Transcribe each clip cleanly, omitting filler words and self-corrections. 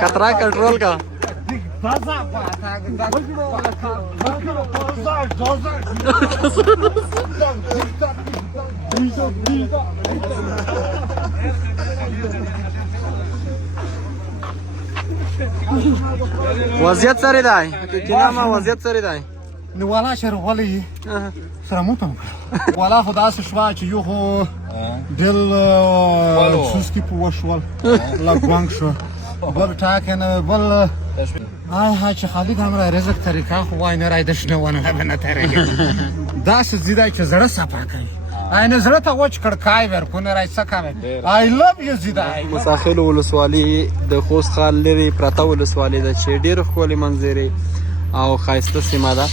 कतरा कंट्रोल का وضعیت سره دی جناب وضعیت سره دی نو والا شرغلی سره موته والا خدا شوا چې یو خو دل سوسکی په وشول لا بانک شو بل ټاکنه بل ها چې خالد همرا رزق طریقه خو وای نه راځي شنو ونه نه ترې دا څه زیدا چې زړه صفا کوي اینه زړه ته وچ کړکای ور کو نه راځي سکه آی لوف یو زیدا موسی خېلو ولسوالۍ د خوست ښار لېرې پرته ولسوالۍ ده چې ډېر ښکلې منظرې او ښایسته سیمه ده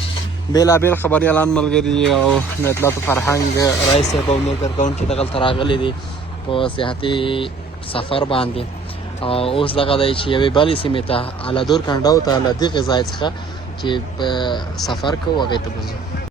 بېلابېل خبريالانو ملګري او د اطلاعاتو فرهنګ رئیس صاحب او نور کارکوونکي دغلته راغلي دي په سیاحتي سفر باندې او اوس دغه دی چې یوې بلې سیمې ته الادور کنډو ته له دغې ځای څخه چې په سفر کوو هغې ته به ځو